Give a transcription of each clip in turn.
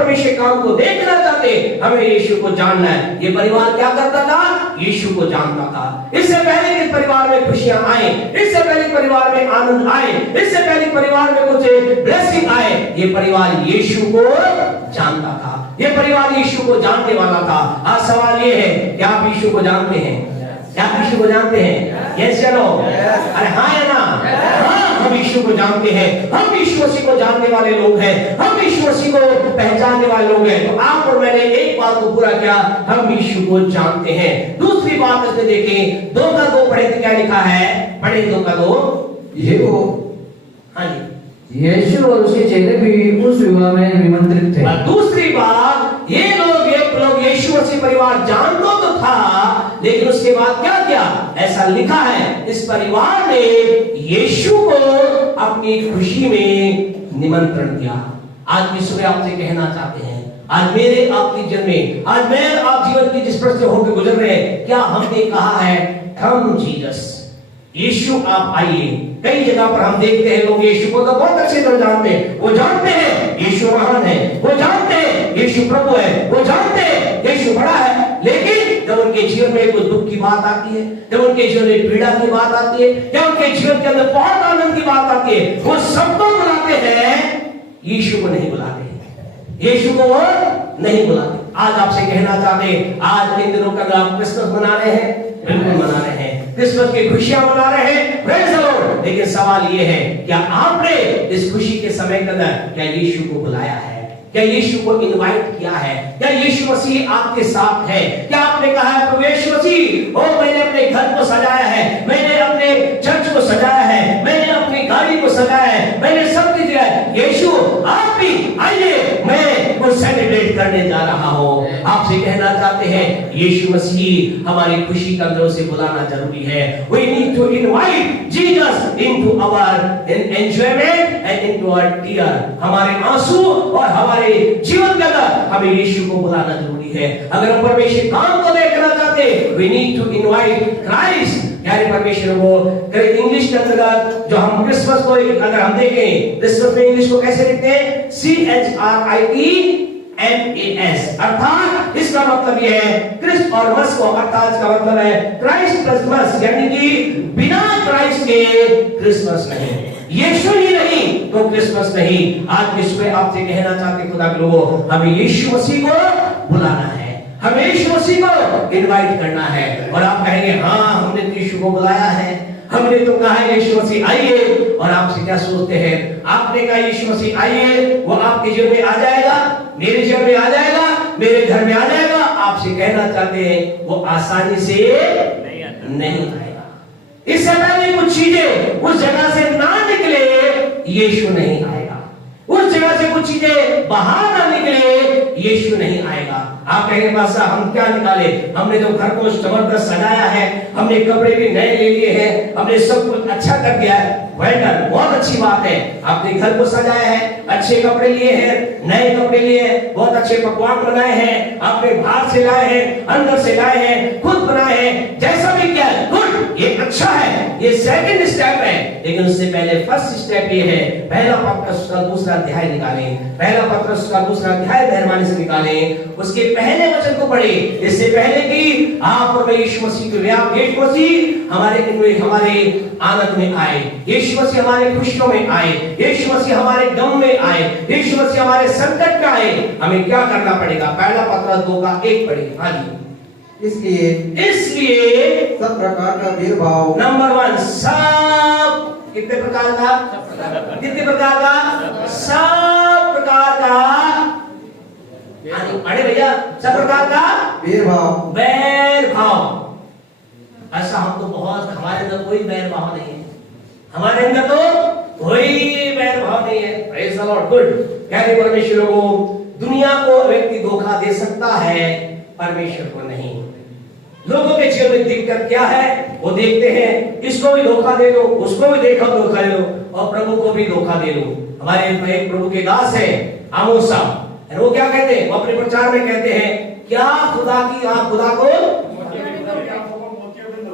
परमेश्वर काम को देखना चाहते, हमें यीशु को जानना है। ये परिवार क्या करता था? यीशु को जानता था। इससे पहले कि परिवार में खुशियां आए, इससे पहले परिवार में आनंद आए, इससे पहले परिवार में कुछ ब्लेसिंग आए, ये परिवार यीशु को जानता था। ये परिवार यीशु को जानने वाला था। आज सवाल ये है, क्या आप यीशु को जानते हैं? क्या आप यीशु को जानते हैं? यस या नो? अरे हाँ या ना? हाँ, हम यीशु को जानते हैं। हम यीशु मसीह को जानने वाले लोग हैं। हम यीशु मसीह को पहचानने वाले लोग हैं। तो आप और मैंने एक बात को पूरा किया, हम यीशु को जानते हैं। दूसरी बात इसमें देखें, 2 का 2 पढ़े तो क्या लिखा है? पढ़े 2 का 2। ये वो हाँ जी, यीशु और उसके चेले भी उस विवाह में निमंत्रित थे। दूसरी बात, ये लोग यीशु मसीह परिवार जानता तो था, लेकिन उसके बाद क्या किया? ऐसा लिखा है, इस परिवार ने यीशु को अपनी खुशी में निमंत्रण दिया। आज भी सुबह आपसे कहना चाहते हैं, आज मेरे आपकी जीवन में, आज मैं आप जीवन की जिस पर से होकर गुजर रहे हैं, क्या हमने कहा है कम जीसस, यीशु आप आइए? कई जगह पर हम देखते हैं लोग यीशु को तो बहुत अच्छी तरह जानते हैं। वो जानते हैं यीशु महान है, वो जानते हैं यीशु प्रभु है, वो जानते हैं यीशु बड़ा है, लेकिन जब उनके जीवन में कोई दुख की बात आती है, जब उनके जीवन में पीड़ा की बात आती है, जब उनके जीवन के अंदर बहुत आनंद की बात आती है, वो सबको बुलाते हैं, यीशु को नहीं बुलाते, यीशु को वो नहीं बुलाते। आज आपसे कहना चाहते, आज इन दिनों का आप क्रिसमस मना रहे हैं, बिल्कुल मना रहे हैं, क्रिसमस की खुशियां मना रहे हैं, प्रेज़ द लॉर्ड। लेकिन सवाल ये है, क्या आपने इस खुशी के समय के अंदर क्या यीशु को बुलाया है? क्या यीशु को इनवाइट किया है? क्या यीशु मसीह आपके साथ है? क्या आपने कहा है प्रभु यीशु मसीह, ओ मैंने अपने घर को सजाया है, मैंने अपने चर्च को सजाया है, मैंने अपनी गाड़ी को सजाया है, मैंने सब कुछ दिया है, यीशु आप भी आइए, मैं वो सेलिब्रेट करने जा रहा हूं। आपसे कहना चाहते हैं, यीशु मसीह हमारी खुशी का अंदर से बुलाना जरूरी है। We need to invite Jesus into our enjoyment and into our tear। हमारे आंसू और हमारे जीवन के अंदर हमें यीशु को बुलाना जरूरी है। अगर हम परमेश्वर काम को देखना चाहते हैं, we need to invite Christ। यानी परमेश्वर को इंग्लिश के अंदर जो हम क्रिसमस को अगर हम देखें, क्रिसमस में इंग्लिश को कैसे लिखते हैं? CHRISTMAS, अर्थात इसका मतलब यह है क्रिस्ट और मस को, अर्थात इसका मतलब है क्राइस्ट प्लस मस, यानी कि बिना क्राइस्ट के क्रिसमस नहीं, यीशु ही नहीं तो क्रिसमस नहीं। आज विश्व में आपसे कहना चाहते खुदा के लोगों, हमें यीशु मसीह को बुलाना है, हमें यीशु मसीह को इनवाइट करना है। और आप कहेंगे, हाँ हमने तो यीशु को बुलाया है, हमने तो कहा है यीशु मसीह आइए। और आपसे क्या सोचते हैं? आपने कहा यीशु मसीह आइए, वो आपके जीवन में आ जाएगा, मेरे जीवन में आ जाएगा, मेरे घर में आ जाएगा। आपसे कहना चाहते हैं, वो आसानी से नहीं आएगा। इससे पहले कुछ चीजें उस जगह से ना निकले, यीशु नहीं आएगा। उस जगह से कुछ चीजें बाहर ना निकले, यीशु नहीं आएगा। आप कहेंगे पास्टर हम क्या निकाले? हमने तो घर को जबरदस्त सजाया है, हमने कपड़े भी नए ले लिए हैं, हमने सब कुछ अच्छा कर दिया है। वेल डन, बहुत अच्छी बात है। आपने घर को सजाया है, अच्छे कपड़े लिए हैं, नए कपड़े लिए हैं, बहुत अच्छे पकवान बनाए हैं, आपने बाहर से लाए हैं, अंदर से लाए हैं, खुद बनाए हैं, जैसा भी किया है, गुड, ये अच्छा है, ये सेकंड स्टेप है। लेकिन उससे पहले फर्स्ट स्टेप ये है, पहला पत्रस का दूसरा अध्याय निकालें, पहला पत्रस का दूसरा अध्याय मेहरबानी से निकालें, उसके पहले वचन को पढ़े। इससे पहले कि आप और मैं यीशु मसीह के यीशु मसीह हमारे आनंद में आए, यीशु मसीह हमारे खुशियों में आए, यीशु मसीह हमारे गम में आए, यीशु मसीह हमारे संकट में आए, हमें क्या करना पड़ेगा? पहला पत्रस 2 का 1 पढ़िए। हाँ जी, इसलिए सब प्रकार का भेदभाव, नंबर 1, सब कितने प्रकार का? कितने प्रकार का? सब प्रकार का, अरे भैया, सब प्रकार का बैर भाव। ऐसा हम तो बहुत, हमारे अंदर कोई बैर भाव नहीं है, हमारे अंदर तो कोई बैर भाव नहीं है। Praise the Lord, good. कहते परमेश्वर को, दुनिया को व्यक्ति धोखा दे सकता है, परमेश्वर को नहीं। लोगों के जीवन में दिक्कत क्या है वो देखते हैं, इसको भी धोखा दे दो, उसको भी धोखा दे दो, और प्रभु को भी धोखा दे दो। हमारे एक प्रभु के दास है आमोस साहब, वो क्या कहते हैं? वो अपने प्रचार में कहते हैं, क्या खुदा की आप खुदा को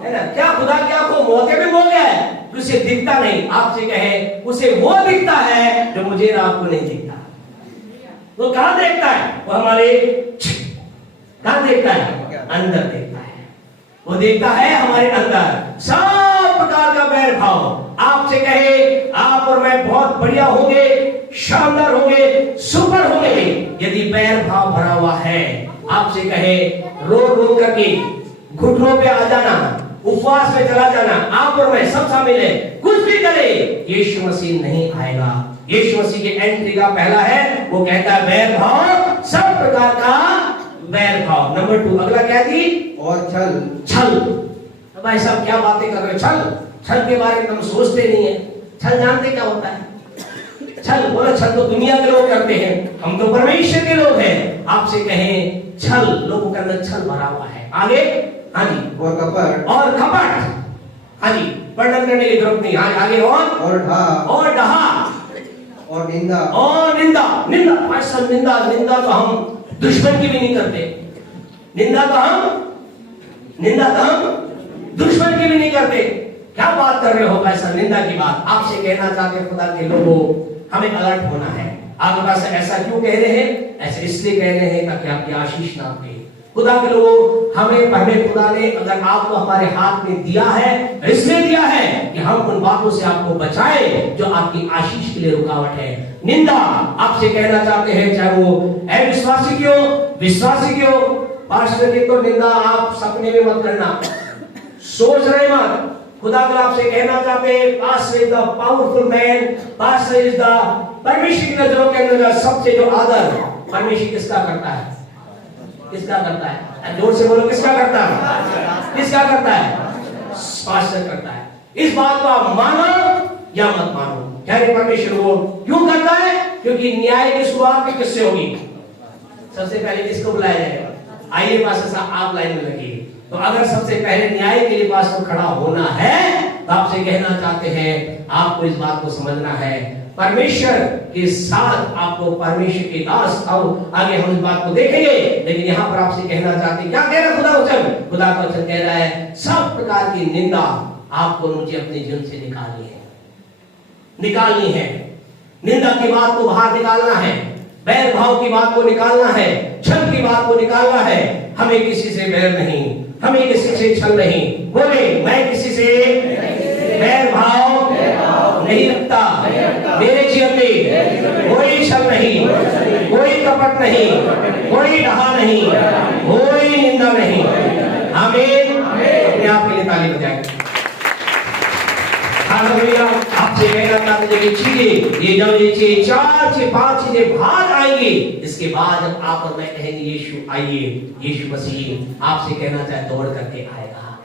है ना, क्या खुदा की आंखों मोतियाबिंद हो गया है, उसे दिखता नहीं। आपसे कहे, उसे वो दिखता है जो मुझे और आपको नहीं दिखता। वो कहां देखता है? वो हमारे कहां देखता है? अंदर देखता है। वो देखता है हमारे अंदर सब प्रकार का बैर भाव। आपसे कहे आप और मैं बहुत बढ़िया होंगे, शानदार होंगे, सुपर होंगे, यदि बैर भाव भरा हुआ है, आपसे कहे रो रो करके घुटनों पे आ जाना, उपवास में चला जाना, आप और मैं सब शामिल है, कुछ भी करे, यीशु मसीह नहीं आएगा। यीशु मसीह की एंट्री का पहला है, वो कहता है बैर भाव, सब प्रकार का बैर भाव। नंबर 2 अगला क्या थी? और छल। छल। तो भाई साहब क्या बातें कर रहे हो? छल के बारे में हम सोचते नहीं है। छल जानते क्या होता है? छल बोला, छल तो दुनिया के लोग करते हैं, हम तो परमेश्वर के लोग हैं। आपसे कहें छल, लोगों के अंदर छल भरा हुआ है। आगे हाँ जी। और कपट। और कपट, हाँ जी, वर्णन करने की जरूरत नहीं। आगे और ढा। और डहा और निंदा। और निंदा। ऐसा निंदा तो हम दुश्मन की भी नहीं करते। निंदा तो हम दुश्मन की भी नहीं करते। क्या बात कर रहे हो? ऐसा निंदा की बात आपसे कहना चाहते हैं। खुदा के लोगों, हमें अलर्ट होना है। आपके पास ऐसा क्यों कह रहे हैं? ऐसे इसलिए कह रहे हैं ताकि आपकी आशीष ना पाए। खुदा के लोगों, हमें खुदा ने अगर आपको हमारे हाथ में दिया है, इसलिए दिया है कि हम उन बातों से आपको बचाए जो आपकी आशीष के लिए रुकावट है। निंदा आपसे कहना चाहते हैं, चाहे वो अविश्वासी की हो, विश्वासी की हो। पास्टर की तो निंदा आप सपने में मत करना, सोच रहे मत। खुदा के आपसे कहना चाहते हैं, pastor is the powerful man, pastor is the, परमेश्वर की नजरों के अंदर सबसे जो आदर परमेश्वर किसका करता है? किसका करता है? जोर से बोलो, किसका करता है? किसका करता है? पास्टर करता है। इस बात को आप मानो या मत मानो, यानी परमेश्वर वो क्यों करता है? क्योंकि न्याय की शुरुआत भी किससे होगी? सबसे पहले किसको बुलाया जाएगा? आइए पास्टर साहब आप लाइन में लगिए। तो अगर सबसे पहले न्याय के लिए पास्टर खड़ा होना है, तो आपसे कहना चाहते हैं, आपको इस बात को समझना है, परमेश्वर के साथ आपको परमेश्वर के दास। अब आगे हम इस बात को देखेंगे, लेकिन यहाँ पर आपसे कहना चाहते हैं, क्या कह रहा है खुदा वचन? खुदा का वचन कह रहा है, सब प्रकार की निंदा आपको मुझे अपने जीवन से निकालनी है। निंदा की बात को बाहर निकालना है, बैर भाव की बात को निकालना है, छल की बात को निकालना है। हमें किसी से बैर नहीं, हमें किसी से छल नहीं। बोले, मैं किसी से बैर भाव नहीं रखता। मेरे जीवन में कोई छल नहीं, कोई कपट नहीं, कोई डहा नहीं, कोई निंदा नहीं। आमीन। अपने आप के लिए ताली बजाएं। आपसे कहना चाहते हैं कि ये जब ये 4 से 5 चीजें बाहर आएंगी, इसके बाद जब आप और मैं कहेंगे यीशु आइए, यीशु मसीह आपसे कहना चाहे दौड़ करके आएगा,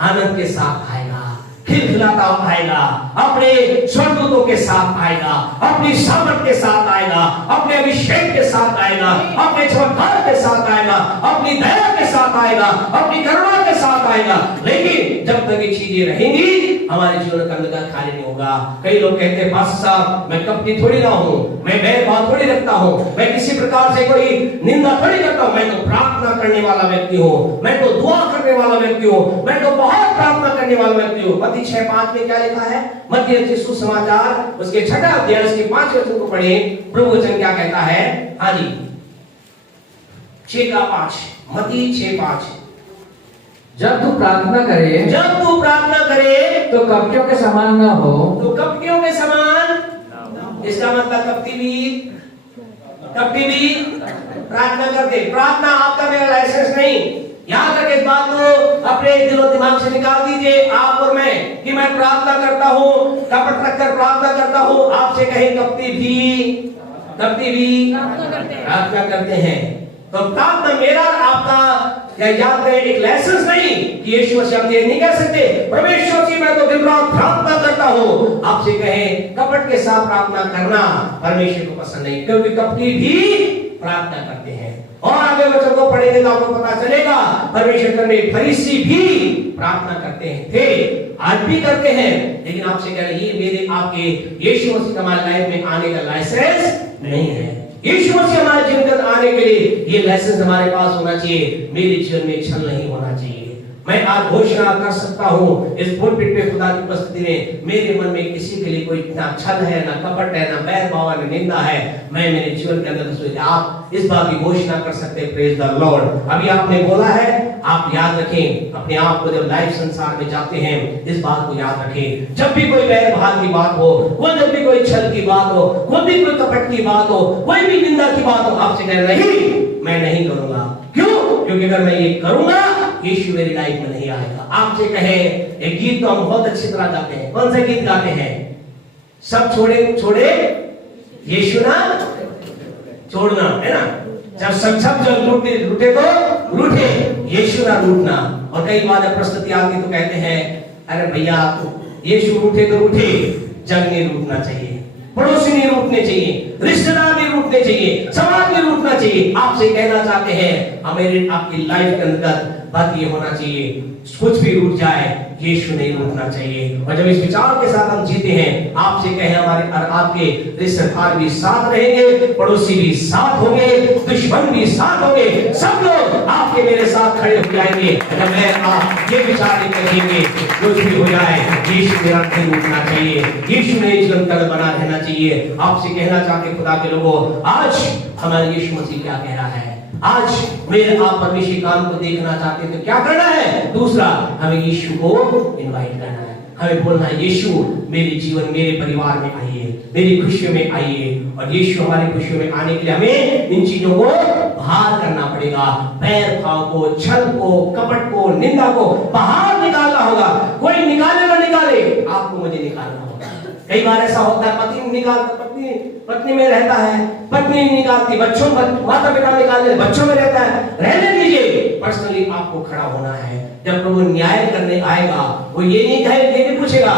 आनंद के साथ आएगा, खिलखिलाता आएगा, अपने स्वर्गदूतों के साथ आएगा, अपनी सामर्थ के साथ आएगा, अपने अभिषेक के साथ आएगा, अपने चमत्कार के साथ आएगा, अपनी दया के साथ आएगा, अपनी करुणा के साथ आएगा। लेकिन जब तक ये चीजें रहेंगी, हमारे जीवन का अंधकार खाली नहीं होगा। कई लोग कहते हैं, पास्टर साहब मैं कपटी थोड़ी ना हूँ, मैं भेदभाव थोड़ी रखता हूँ, मैं किसी प्रकार से कोई निंदा थोड़ी करता हूँ, मैं तो प्रार्थना करने वाला व्यक्ति हूँ, मैं तो दुआ करने वाला व्यक्ति हूँ, मैं तो बहुत प्रार्थना करने वाला व्यक्ति हूँ। मत्ती 6:5 में क्या लिखा है? मत्ती सुसमाचार उसके 6 अध्याय उसके 5 वचन को पढ़े, प्रभु वचन क्या कहता है? हाँ जी, 6:5, मत्ती 6:5। जब तू प्रार्थना करे तो कपटियों के समान न हो। तो कपटियों के समान, इसका मतलब कपटी भी प्रार्थना करते। प्रार्थना आपका मेरा लाइसेंस नहीं। यहाँ तक इस बात को अपने दिलो दिमाग से निकाल दीजिए, आप और मैं, कि मैं प्रार्थना करता हूँ, कपट रखकर प्रार्थना करता हूँ। आपसे कहें कपटी भी प्रार्थना करते हैं। तो प्रार्थना मेरा आपका याद रहे एक लाइसेंस नहीं कि यीशु मसीह हम ये नहीं कर सकते, परमेश्वर जी मैं तो दिन रात प्रार्थना करता हूँ। आपसे कहें कपट के साथ प्रार्थना करना परमेश्वर को पसंद नहीं, क्योंकि कपटी भी प्रार्थना करते हैं। और आगे वचन को पढ़ेंगे तो आपको पता चलेगा, परमेश्वर ने फरीसी भी प्रार्थना करते हैं, थे, आज भी करते हैं। लेकिन आपसे कह रहे ये मेरे आपके यीशु मसीह हमारे लाइफ में आने का लाइसेंस नहीं है। यीशु मसीह हमारे जीवन में आने के लिए ये लाइसेंस हमारे पास होना चाहिए। मेरे जीवन में छल नहीं होना चाहिए, मैं आज घोषणा कर सकता हूँ इस पुलपिट पे खुदा की उपस्थिति में, मेरे मन में किसी के लिए कोई ना छल है, ना कपट है, ना बैर भाव, ना निंदा है। मैं मेरे जीवन के अंदर आप इस बात की घोषणा कर सकते हैं, प्रेज द लॉर्ड। अभी आपने बोला है, आप याद रखें अपने आप को, जब लाइव संसार में जाते हैं इस बात को याद रखें। जब भी कोई बैर भाव की बात हो, वो जब भी कोई छल की बात हो, कोई भी कोई कपट की बात हो, कोई भी निंदा की बात हो, आपसे कह नहीं, मैं नहीं करूंगा। क्यों? क्योंकि अगर मैं ये करूंगा यीशु मेरी लाइफ में नहीं आएगा। आपसे कहे, एक गीत तो हम बहुत अच्छी तरह गाते हैं। कौन सा गीत गाते हैं? सब छोड़े छोड़े यीशु ना छोड़ना, है ना। जब लूटे तो लूटे, यीशु ना लूटना। और कई बार जब परिस्थिति आती तो कहते हैं, अरे भैया यीशु रूठे तो रूठे, जग नहीं रूठना चाहिए, पड़ोसी नहीं रूठने चाहिए, रिश्तेदार नहीं रूठने चाहिए, समाज नहीं रूठना चाहिए। आपसे कहना चाहते हैं, हमें आपकी लाइफ के अंदर बात ये होना चाहिए, कुछ भी रूठ जाए यीशु नहीं रूठना चाहिए। और जब इस विचार के साथ हम जीते हैं, आपसे कहे हमारे और आपके रिश्तेदार भी साथ रहेंगे, पड़ोसी भी साथ होंगे, दुश्मन भी साथ होंगे, सब लोग आपके मेरे साथ खड़े हो जाएंगे। जब मैं आप ये विचार करेंगे, कुछ भी हो जाए यीशु मेरा नहीं रूठना चाहिए, यीशु ने निरंतर बना रहना चाहिए। आपसे कहना चाहते खुदा के लोगों, आज हमारे यीशु मसीह क्या कह रहा है? आज मेरे आप परमेश्वर काम को देखना चाहते हैं तो क्या करना है? दूसरा, हमें यीशु को इनवाइट करना है। हमें बोलना है, यीशु मेरे जीवन, मेरे परिवार में आइए, मेरी खुशियों में आइए। और यीशु हमारी खुशियों में आने के लिए हमें इन चीजों को बाहर करना पड़ेगा। बैर भाव को, छल को, कपट को, निंदा को बाहर निकालना होगा। कोई निकाले ना निकाले, आपको मुझे निकालना होगा। कई बार ऐसा होता है, पति निकालता, पत्नी में रहता है, पत्नी नहीं निकालती, बच्चों माता पिता निकालते, बच्चों में रहता है, रहने दीजिए। पर्सनली आपको खड़ा होना है। जब प्रभु न्याय करने आएगा, वो ये नहीं कहेगा, ये नहीं पूछेगा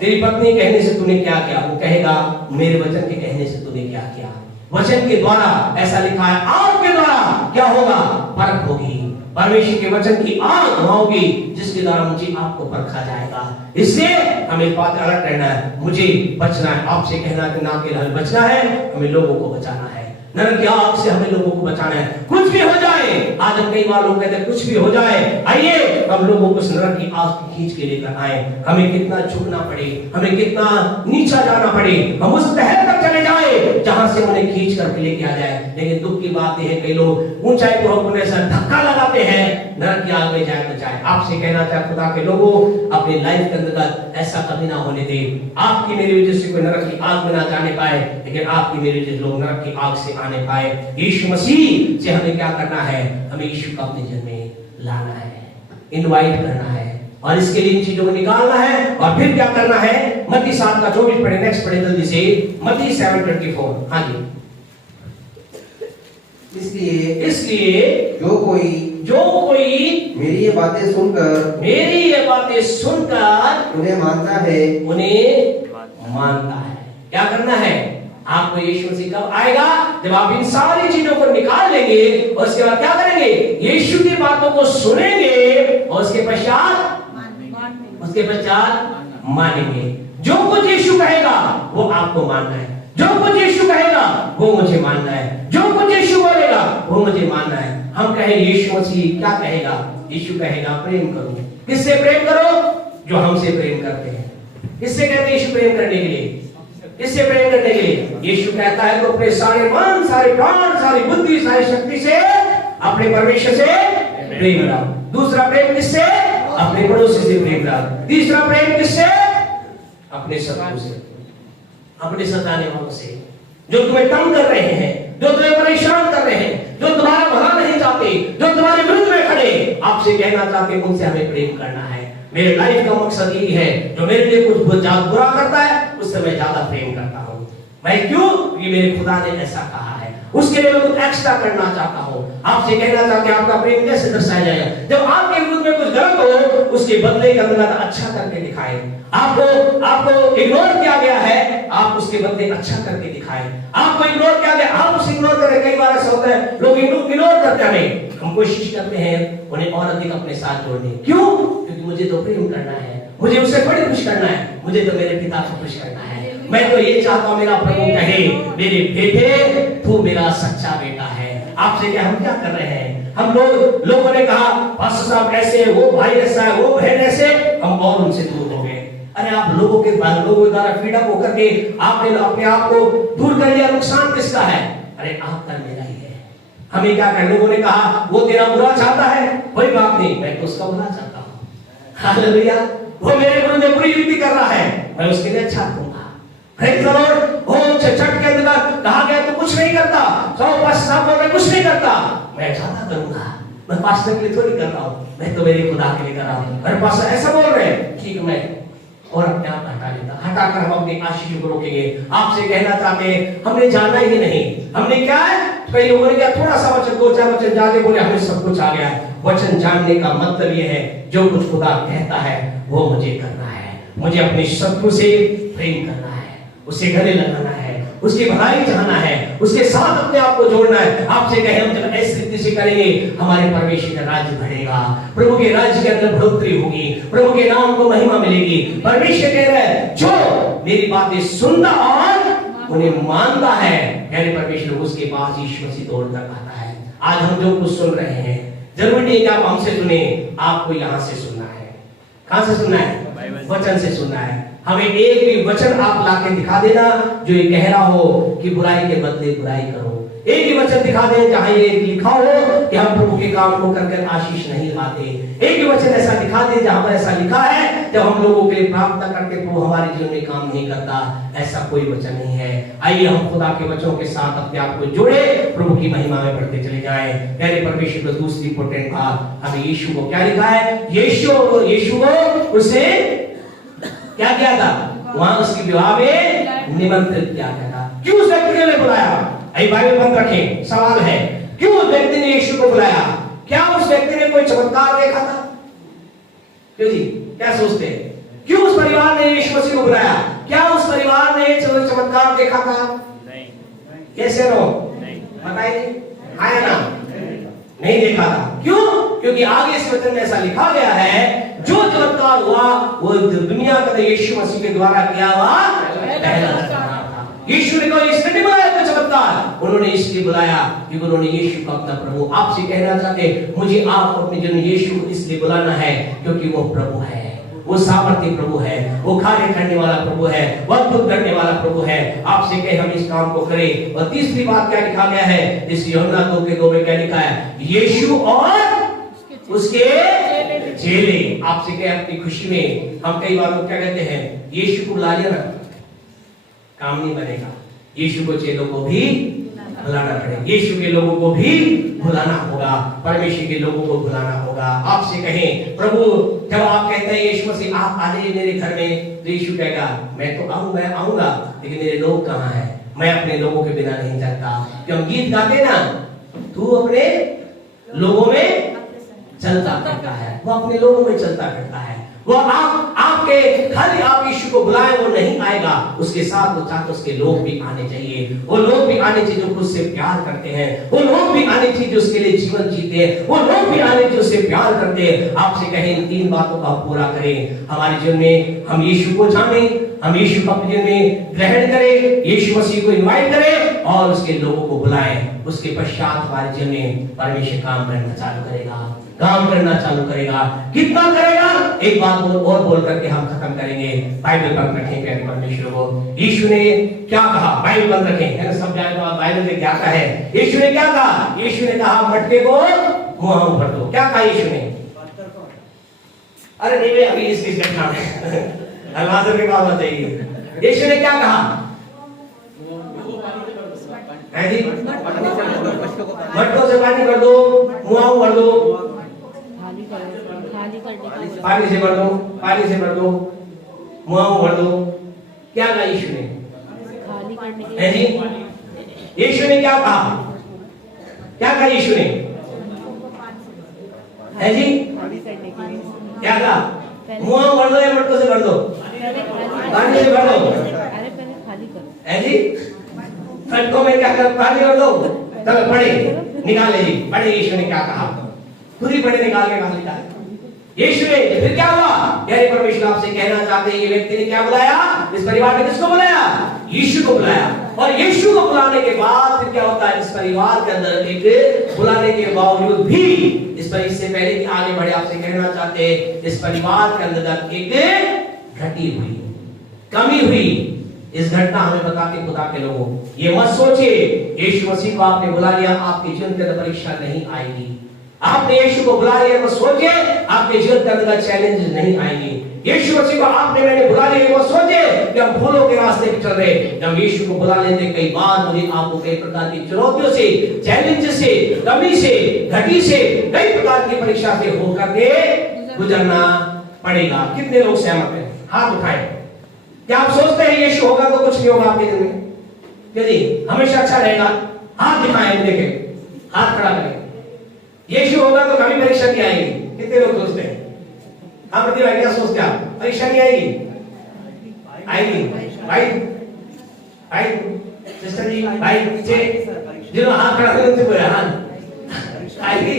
तेरी पत्नी कहने से तूने क्या किया, वो कहेगा मेरे वचन के कहने से तूने क्या किया। वचन के द्वारा, ऐसा लिखा है, आग के द्वारा क्या होगा? परख होगी। परमेश्वर के वचन की आग होगी जिसके द्वारा मुझे आपको परखा जाएगा। इससे हमें बात अलग रहना है, मुझे बचना है। आपसे कहना कि ना केवल बचना है, हमें लोगों को बचाना है। नरक की आग से हमें लोगों को बचाना है। कुछ भी हो जाए, आज हम कई बार लोग कहते हैं कुछ भी हो जाए, आइए हम लोगों को नरक की आग खींच के लेकर आए। हमें कितना झुकना पड़े, हमें कितना नीचा जाना पड़े, हम उस तह तक चले जाए जहां से उन्हें खींच करके लेके आ जाए। लेकिन दुख की बात यह है, कई लोग ऊंचाई को अपने से धक्का लगाते हैं, नरक की आग में जाए तो जाए। आपसे कहना चाहे खुदा के लोगों, अपने लाइफ के अंदर ऐसा कभी ना होने दे। आपकी मेरी वजह से कोई नरक की आग में ना जाने पाए, लेकिन आपकी मेरी वजह से लोग नरक की आग से आने पाए। यीशु मसीह से हमें क्या करना है? हमें यीशु को अपने जीवन में लाना है, इनवाइट करना है, और इसके लिए इन चीजों को निकालना है। और फिर क्या करना है? मत्ती 7:24 पढ़े, नेक्स्ट पढ़े जल्दी से, मत्ती 7:24। हाँ जी। इसलिए जो कोई मेरी ये बातें सुनकर उन्हें मानता है, क्या करना है? आपको यीशु मसीह कब आएगा? जब आप इन सारी चीजों को निकाल लेंगे और उसके बाद क्या करेंगे? यीशु की बातों को सुनेंगे और उसके पश्चात मानेंगे। जो कुछ यीशु कहेगा वो आपको मानना है, जो कुछ यीशु कहेगा वो मुझे मानना है, जो कुछ यीशु बोलेगा वो मुझे मानना है। हम कहें यीशु मसीह क्या कहेगा? यीशु कहेगा प्रेम करो। किससे प्रेम करो? जो हमसे प्रेम करते हैं। किससे कहते हैं यीशु प्रेम करने के लिए? किससे प्रेम करने के लिए? यीशु कहता है तो अपने सारे मन, सारे प्राण, सारी बुद्धि, सारी शक्ति से अपने परमेश्वर से प्रेम रखो। दूसरा प्रेम किससे? अपने पड़ोसी से प्रेम रखो। तीसरा प्रेम किससे? अपने शत्रु से, अपने सताने वालों से, जो तुम्हें तंग कर रहे हैं, जो तुम्हें परेशान कर रहे हैं, जो तुम्हारा भला नहीं चाहते, जो तुम्हारे विरुद्ध में खड़े। आपसे कहना चाहते हैं उनसे हमें प्रेम करना है। मेरे लाइफ का मकसद यही है, जो मेरे लिए कुछ बुरा करता है उससे मैं ज्यादा प्रेम करता हूँ। मैं क्यों? ये मेरे खुदा ने ऐसा कहा है, उसके लिए मैं कुछ एक्स्ट्रा करना चाहता हूँ। आपसे कहना चाहते हैं आपका प्रेम कैसे दर्शाया जाएगा? जब आपके विरुद्ध में कुछ गलत हो, उसके बदले के अंदर अच्छा करके दिखाए। आपको इग्नोर किया गया है, आप उसके बदले अच्छा करके दिखाए। आपको इग्नोर किया गया, आप उसे इग्नोर करें। कई बार ऐसा होता है, लोग इग्नोर करते हैं, हम कोशिश करते हैं उन्हें और अधिक अपने साथ जोड़ने। क्यों? क्योंकि मुझे तो प्रेम करना है, मुझे उससे बड़ी खुश करना है, मुझे तो मेरे पिता को खुश करना है। मैं तो ये चाहता हूँ मेरा प्रभु कहे, मेरे बेटे तू मेरा सच्चा बेटा है। आपसे क्या हम क्या कर रहे हैं? हम लोगों ने कहा पास्टर साहब ऐसे है, वो भाई ऐसा है, वो बहन ऐसे, हम और उनसे दूर हो गए। अरे आप लोगों के द्वारा फीडअप होकर के आपने अपने आप को दूर कर लिया, नुकसान किसका है? अरे आपका मेरा ही है। हमें क्या कर, लोगों ने कहा वो तेरा बुरा चाहता है, कोई बात नहीं, मैं तो उसका बुरा चाहता हूँ। हालेलुया। वो मेरे विरुद्ध में बुरी युक्ति कर रहा है, मैं उसके लिए अच्छा करूंगा। Praise the Lord. वो चर्च के अंदर कहा गया तो कुछ नहीं करता, पास्टर साहब मैं कुछ नहीं करता, मैं ज्यादा करूंगा। मैं पास्टर के लिए थोड़ी कर रहा हूँ, मैं तो मेरे खुदा के लिए कर रहा हूँ। अरे पास्टर ऐसा बोल रहे हैं, ठीक मैं और अपने आप हटा लेता, हटाकर हम अपनी आशीष को रोकेंगे। आपसे कहना चाहते हैं हमने जाना ही नहीं, हमने क्या है, कई लोगों ने क्या थोड़ा सा वचन, 2-4 वचन जाके बोले हमें सब कुछ आ गया है। वचन जानने का मतलब यह है जो कुछ खुदा कहता है वो मुझे करना है। मुझे अपने शत्रु से प्रेम करना है, उससे गले लगाना है, उसकी भलाई चाहना है, उसके साथ अपने आप को जोड़ना है। आपसे कहे हम जब ऐसी रीति से करेंगे हमारे परमेश्वर का राज्य बढ़ेगा, प्रभु के राज्य के अंदर बढ़ोतरी होगी, प्रभु के नाम को महिमा मिलेगी। परमेश्वर कह रहा है जो मेरी बातें सुनता और उन्हें मानता है, यानी परमेश्वर उसके पास यीशु मसीह दौड़ कर आता है। आज हम जो कुछ सुन रहे हैं जरूरी नहीं कि आप हमसे सुने, आपको यहाँ से सुनना है। कहां से सुनना है? वचन से सुनना है। हमें एक भी वचन आप लाके दिखा देना जो ये कह रहा हो कि बुराई के बदले बुराई करो। एक ही वचन दिखा दें जहां ये लिखा हो कि हम प्रभु के काम को कर आशीष नहीं पाते। एक ही वचन ऐसा दिखा दे जहां पर ऐसा लिखा है जब हम लोगों के लिए प्रार्थना करते प्रभु हमारे जीवन में काम नहीं करता, ऐसा कोई वचन नहीं है। आइए हम खुदा के वचनों के साथ अपने आप को जोड़े, प्रभु की महिमा में बढ़ते चले जाएं। प्यारे परमेश्वर का दूसरी इंपॉर्टेंट बात, हमें यीशु को क्या लिखा है? यीशु को उसे क्या किया था? वहां उसकी विवाह में निमंत्रित किया गया था। क्यों उस व्यक्ति ने बुलाया? बाइबल बंद रखें, सवाल है क्यों उस व्यक्ति ने यीशु को बुलाया? क्या उस व्यक्ति ने कोई चमत्कार देखा था? क्यों जी, क्या सोचते हैं? क्यों उस परिवार ने यीशु मसीह को बुलाया? क्या उस परिवार ने चमत्कार देखा था? नहीं। कैसे रहो? बताइए, आया ना? नहीं देखा था। क्यों? क्योंकि आगे इस वचन में ऐसा लिखा गया है जो चमत्कार हुआ वो दुनिया का यीशु मसीह के द्वारा किया हुआ पहला चमत्कार था। यीशु ने कोई इसने नहीं बुलाया था चमत्कार, उन्होंने इसलिए बुलाया क्योंकि उन्होंने यीशु को अपना प्रभु। आपसे कहना चाहते मुझे आप अपने जीवन यीशु को इसलिए बुलाना है क्योंकि वो प्रभु है, वो सामर्थ्य प्रभु है, वो कार्य करने वाला प्रभु है, वो अद्भुत करने वाला प्रभु है। आपसे कहे हम इस काम को करें। और तीसरी बात क्या लिखा गया है इस यूहन्ना 2:2 में? क्या लिखा है? यीशु और उसके चेले। आपसे कहे अपनी खुशी में हम कई बार क्या कहते हैं, यीशु को बुला लिया ना, काम नहीं बनेगा। यीशु को चेलों को भी बुलाना पड़ेगा, यीशु के लोगों को भी बुलाना होगा, परमेश्वर के लोगों को बुलाना होगा। आपसे कहें प्रभु, जब आप कहते हैं यीशु मसीह आप आ जाइए मेरे घर में, तो यीशु कहेगा मैं तो मैं आऊंगा, लेकिन मेरे लोग कहाँ हैं? मैं अपने लोगों के बिना नहीं चलता। क्यों गीत गाते ना, तू अपने लोगों में चलता करता है, वो अपने लोगों में चलता करता है। वो आपके खाली आप यीशु को बुलाए वो नहीं आएगा, उसके साथ वो चाहते उसके लोग भी आने चाहिए। वो लोग भी आने चाहिए जो उससे प्यार करते हैं, वो लोग भी आने चाहिए जो उसके लिए जीवन जीते हैं, वो लोग भी आने जो उससे प्यार करते हैं। आपसे कहें इन 3 बातों का पूरा करें हमारे जीवन में। हम यीशु को जाने, हम यीशु को अपने जीवन में ग्रहण करें, यीशु मसीह को इनवाइट करें और उसके लोगों को बुलाएं। उसके पश्चात हमारे जीवन में परमेश्वर काम करना चालू करेगा, काम करना चालू करेगा। कितना करेगा? एक बात और बोल करके हम खत्म करेंगे। बाइबल बंद रखें प्यारे परमेश्वर को। यीशु ने क्या कहा? बाइबल बंद रखें, है ना? सब जाएगा बाइबल में क्या कहा है? यीशु ने क्या कहा? यीशु ने कहा मटके को मुंह भर दो। क्या कहा यीशु ने? अरे नहीं अभी इसकी घटना में लाजर के बात बताइए। यीशु ने क्या कहा? है जी, मटकों से पानी भर दो, मुंह भर दो, पानी से भर दो, पानी से भर दो, मुंह भर दो। क्या कहा यीशु ने? है जी, यीशु ने क्या कहा? क्या कहा यीशु ने? है जी, क्या कहा? मुंह भर दो या मटकों से भर दो? पानी से भर दो। है जी, मटकों में क्या कर? पानी भर दो। चलो पढ़े, निकाले जी, पढ़े यीशु ने क्या कहा? पूरी पढ़े, निकाल के कहा लिखा है। यीशु ने फिर क्या हुआ? यानी परमेश्वर आपसे कहना चाहते हैं, ये व्यक्ति ने क्या बुलाया? इस परिवार में किसको बुलाया? यीशु को बुलाया। और यीशु को बुलाने के बाद फिर क्या होता है? इस परिवार के अंदर एक बुलाने के बावजूद भी, इस पर इससे पहले कि आगे बढ़े आपसे कहना चाहते हैं, इस परिवार के अंदर एक घटी हुई, कमी हुई। इस घटना हमें बताते खुदा के लोगों, ये मत सोचिए यीशु मसीह को आपने बुला लिया आपके जीवन के अंदर परीक्षा नहीं आएगी। आपने यीशु को बुला लिया मत सोचिए आपके जीवन के अंदर चैलेंज नहीं आएंगे। यीशु मसीह को आपने मैंने बुला लिया मत सोचिए कि हम फूलों के रास्ते पे चल रहे। जब यीशु को बुला लेते कई बार मुझे आपको कई प्रकार की चुनौतियों से, चैलेंज से, कमी से, घटी से, कई प्रकार की परीक्षा से होकर के गुजरना पड़ेगा। कितने लोग सहमत हैं? हाथ उठाएं। क्या आप सोचते हैं यीशु होगा तो कुछ नहीं होगा आपके दिन में? यदि हमेशा अच्छा रहेगा, हाथ दिखाएं, देखें, हाथ खड़ा करें। यीशु होगा तो कभी परीक्षा नहीं आएगी। कितने लोग सोचते हैं? हाँ प्रतिभा, क्या सोचते हैं आप? परीक्षा नहीं आएगी? आएगी भाई, भाई सिस्टर जी, भाई पीछे जिन्होंने हाथ खड़ा करे उनसे बोले हाथ आएगी।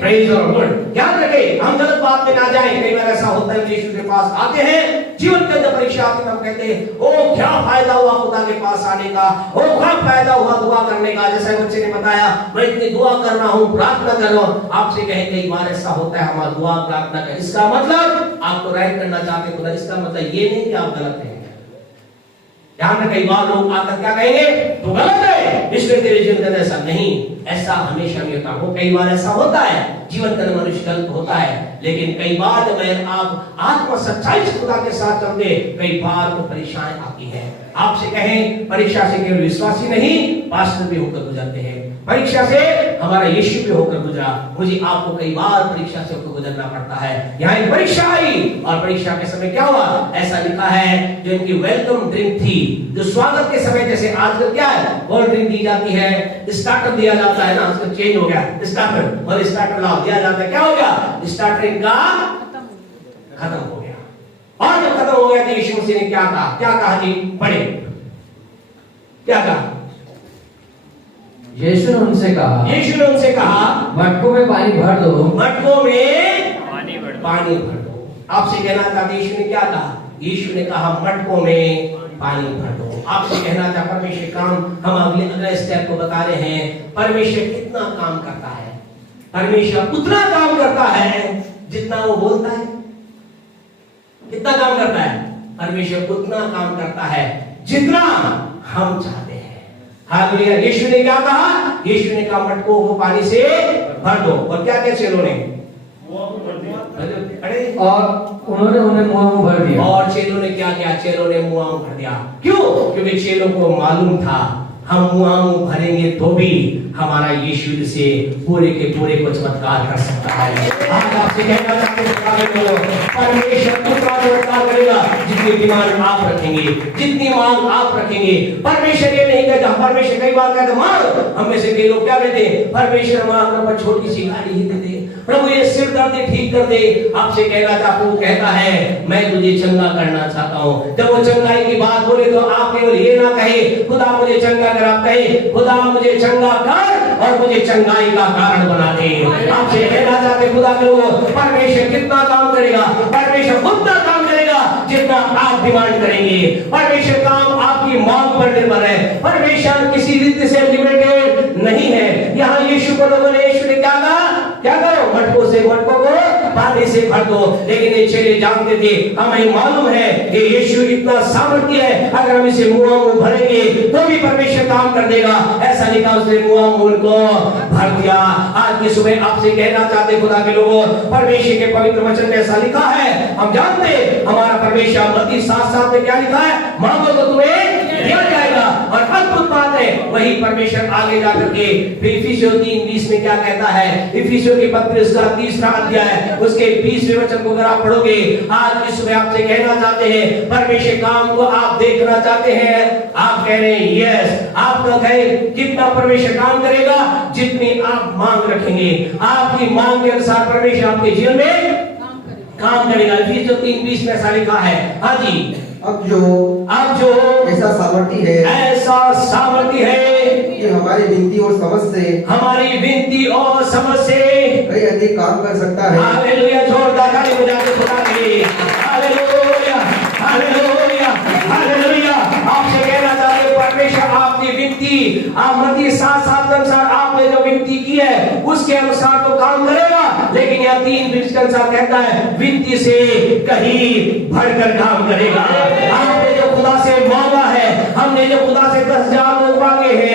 Praise the Lord. ध्यान रखें हम गलत बात में ना जाएं। कई बार ऐसा होता है यीशु के पास आते हैं, जीवन के अंदर परीक्षा आती है, हम कहते हैं ओ क्या फायदा हुआ खुदा के पास आने का, ओ क्या फायदा हुआ दुआ करने का। जैसे बच्चे ने बताया मैं इतनी दुआ कर रहा हूँ, प्रार्थना कर रहा हूँ। आपसे कहें कई बार ऐसा होता है हमारा दुआ प्रार्थना का इसका मतलब आपको राइट करना चाहते खुदा, इसका मतलब ये नहीं कि आप गलत हैं। ध्यान में कई बार लोग आकर क्या कहेंगे तो गलत है, इसलिए तेरे जीवन के अंदर ऐसा नहीं। ऐसा हमेशा नहीं होता। वो कई बार ऐसा होता है जीवन के अंदर मनुष्य गलत होता है, लेकिन कई बार जब आप आत्मा सच्चाई से खुदा के साथ चलते कई बार तो परेशानी आती है। आपसे कहें परीक्षा से केवल विश्वासी नहीं पास्टर भी होकर गुजरते हैं। परीक्षा से हमारा यीशु भी होकर गुजरा, मुझे आपको कई बार परीक्षा से होकर गुजरना पड़ता है। यहाँ एक परीक्षा आई और परीक्षा के समय क्या हुआ? ऐसा लिखा है जो इनकी वेलकम ड्रिंक थी, जो स्वागत के समय जैसे आजकल क्या है कोल्ड ड्रिंक दी जाती है, स्टार्टर दिया जाता है ना, आजकल चेंज हो गया स्टार्टर, और स्टार्टर लाओ दिया जाता है। क्या हो गया? स्टार्टरिंग का खत्म हो गया। और जब खत्म हो गया तो यीशु मसीह ने क्या कहा? क्या कहा जी? पढ़े क्या कहा? यीशु ने उनसे कहा मटकों में पानी भर दो, मटकों में पानी भर दो। आपसे कहना चाहते यीशु ने क्या कहा? यीशु ने कहा मटकों में पानी भर दो। आपसे कहना चाहता परमेश्वर काम, हम अगले स्टेप को बता रहे हैं। परमेश्वर कितना काम करता है? परमेश्वर उतना काम करता है जितना वो बोलता है। कितना काम करता है? परमेश्वर उतना काम करता है जितना हम चाहते हैं। हालेलुया। यीशु ने क्या कहा? यीशु ने कहा मटकों को पानी से भर दो। और क्या क्या चेलों ने? और उन्होंने उन्हें मुंह में भर दिया। और चेलों ने क्या किया? चेलों ने मुंह में भर दिया। क्यों? क्योंकि चेलों को मालूम था हम मुंह भरेंगे तो भी हमारा यीशु से पूरे के पूरे को चमत्कार कर सकता है। आज आपसे कहना चाहते हैं परमेश्वर उतना चमत्कार करेगा जितनी डिमांड आप रखेंगे, जितनी मांग आप रखेंगे। परमेश्वर ये नहीं कहता, परमेश्वर कई बार कहता मांग, हम में से कई लोग क्या कहते हैं परमेश्वर मांग पर छोटी सी गाड़ी ही दे दे, प्रभु ये सिर दर्द ठीक कर दे। आपसे कहना चाहता हूँ, कहता है मैं तुझे चंगा करना चाहता हूँ। जब वो चंगाई की बात बोले तो आप केवल ये ना कहे खुदा मुझे चंगा कर, आप कहे खुदा मुझे चंगा कर और मुझे चंगाई का कारण बना दे। आपसे कहना चाहते खुदा के लोगों परमेश्वर कितना काम करेगा? परमेश्वर उतना काम करेगा जितना आप डिमांड करेंगे। परमेश्वर काम आपकी मांग पर निर्भर है। परमेश्वर किसी रीति से लिमिटेड नहीं है। यहाँ यीशु को लोगों ने, यीशु ने क्या कहा? क्या करो? मटकों से, मटकों को पानी से भर दो। लेकिन ये चेले जानते थे, हमें मालूम है कि यीशु इतना सामर्थ्य है, अगर हम इसे मुंह भरेंगे तो भी परमेश्वर काम कर देगा। ऐसा लिखा उसने मुंह को भर दिया। आज की सुबह आपसे कहना चाहते खुदा के लोगों परमेश्वर के पवित्र वचन में ऐसा लिखा है, हम जानते हमारा परमेश्वर मत्ती 7:7 में क्या लिखा है? मांगो तो तुम्हें दिया जाएगा। और अद्भुत बात है वही परमेश्वर आगे जाकर के इफिसियों 3:20 में क्या कहता है? इफिसियों की पत्री उसका 3रा अध्याय उसके 20वें वचन को अगर आप पढ़ोगे, आज की सुबह आपसे कहना चाहते हैं परमेश्वर काम को आप देखना चाहते हैं। आप कह रहे हैं यस, आपका कहे कितना परमेश्वर काम करेगा? जितनी आप मांग रखेंगे, आपकी मांग के अनुसार परमेश्वर आपके जीवन में काम करेगा। इफिसियों 3:20 में ऐसा लिखा है। हाँ जी, अब जो ऐसा सामर्थ्य है कि हमारी विनती और समझ से कई अधिक काम कर सकता है। हालेलुया। जोरदार आप मत्ती 7:7 के अनुसार आपने जो विनती की है उसके अनुसार तो काम करेगा, लेकिन यह 3:20 के अनुसार कहता है विनती से कहीं बढ़कर काम करेगा। आपने जो खुदा से मांगा है, हमने जो खुदा से 10,000 लोग मांगे हैं,